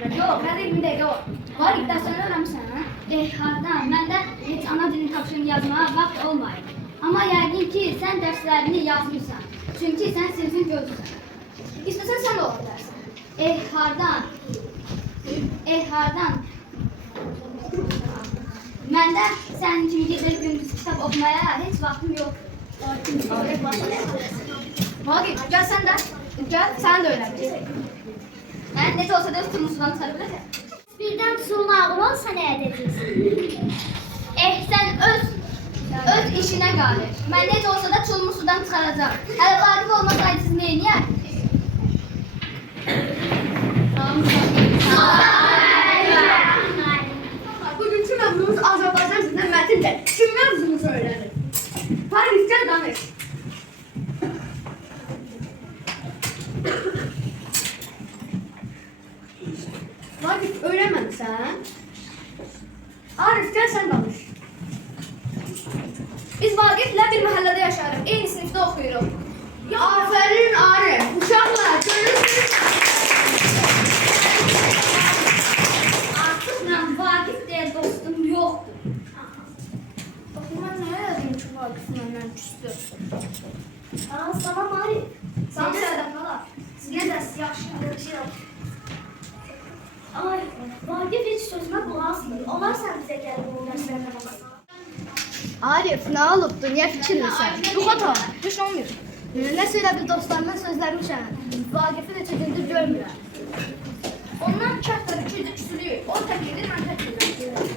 Yox, hələ 20 dəqiqə var. Var, dərsəni öyrənmişsən? Hardan? Məndə heç ana dilini tapşırığını yazmağa vaxt olmayıb. Amma yəqin ki, sən dərslərini yazmışsan. Çünki sən sinifin gözüsən. İstəsən sən də ola bilərsən. Hardan? Hardan? Məndə sənin kimi gedib gündüz kitab oxumaya heç vaxtım yox. Vaqif, gəl sən də. Gəl, sən də öyrənmişsən. Mən necə olsa da öz turmusundan çıxara bilərsən. Birdən tutulun ağır olsa nə edəcəksin? Sən öz işinə qalır. Mən necə olsa da çulmu sudan çıxaracaq. Hələ Vaqif olmasaydı siz neyniyər? Bugünkü mövzumuz Azərbaycan dilində mətndir. Kim mövzumuzu öyrənir? Vaqif, gəl danış. Vaqif, öyrənməmisən? Arif, gəl sən danış. Biz Vaqiflə bir məhəllədə yaşarıq. Eyni sinifdə oxuyuruq. Aferin Arif. Uşaqlar, görürsünüz. Artıq mən Vaqif deyə dostum yoxdur. Mən nə yazayım ki, Vaqif məndən küstü? Salam Arif. Salam Səadət xala. Siz necəsiz? Yaxşı. Ay, Vaqif heç sözümə qulaq asmır. Olar sən bizə gəlib o dərslərdən olasın. Arif, nə olubdu? Niyə fikirlisən? Yox ata, heç olmuyor. Nəsə elə bir dostlarımla sözləmişəm. Vaqifi neçə gündür görmürəm. Ondan kəftər ikiyəcə küsülüyük. O tək edir, mən tək edir.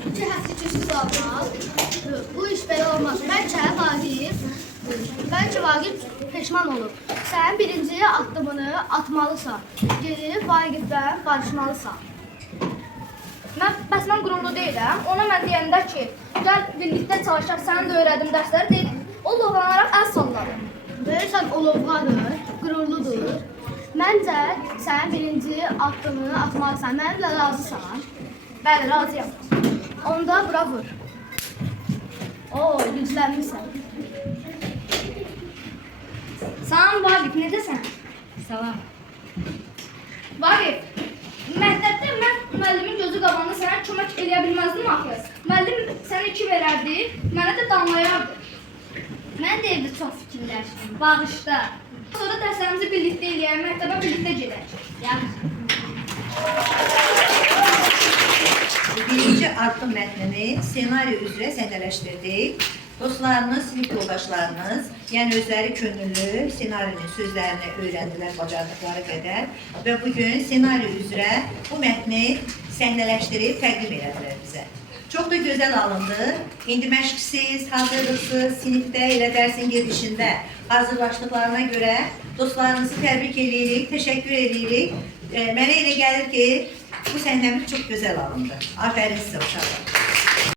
İki həssi küsüz olmaz. Bu iş belə olmaz. Bəlkə Vaqif peşman olur. Sən birinci addımını atmalısan. Gedib Vaqifdən barışmalısan. Bəs mən qürurlu deyiləm. Ona mən deyəndə ki, gəl birlikdə çalışaq, sənin də öyrədim dərsləri deyil. O lovlanaraq əl salladı. Görürsən, o lovğadır, qürurludur. Məncə, sən birinci addımını atmalısan. Mənimlə razısan. Bəli, razıyam. Onda bura vur. Güclənmişsən. Salam Vaqif, necəsən? Salam. Vaqif, məktəbdə mən müəllimin gözü qabağında sənə kömək eləyə bilməzdim axı. Müəllim sənə 2 verərdi, mənə də damlayardı. Mən də evdə çox fikirləşdim, bağışda. Sonra dərslərimizi birlikdə eləyək, məktəbə birlikdə gedək. Yaxşı. Birinci addım mətnini ssenari üzrə səhnələşdirdik. Dostlarınız, sinif yoldaşlarınız, yəni özləri könüllü ssenarinin sözlərini öyrəndilər bacardıqları qədər və bugün ssenari üzrə bu mətni səhnələşdirib təqdim elədilər bizə. Çox da gözəl alındı. İndi məşqsiz, hazırlıqsız, sinifdə elə dərsin gedişində hazırlaşdıqlarına görə dostlarınızı təbrik edirik, təşəkkür edirik. Mənə elə gəlir ki, bu səhnəmiz çox gözəl alındı. Afərin sizə uşaqlar.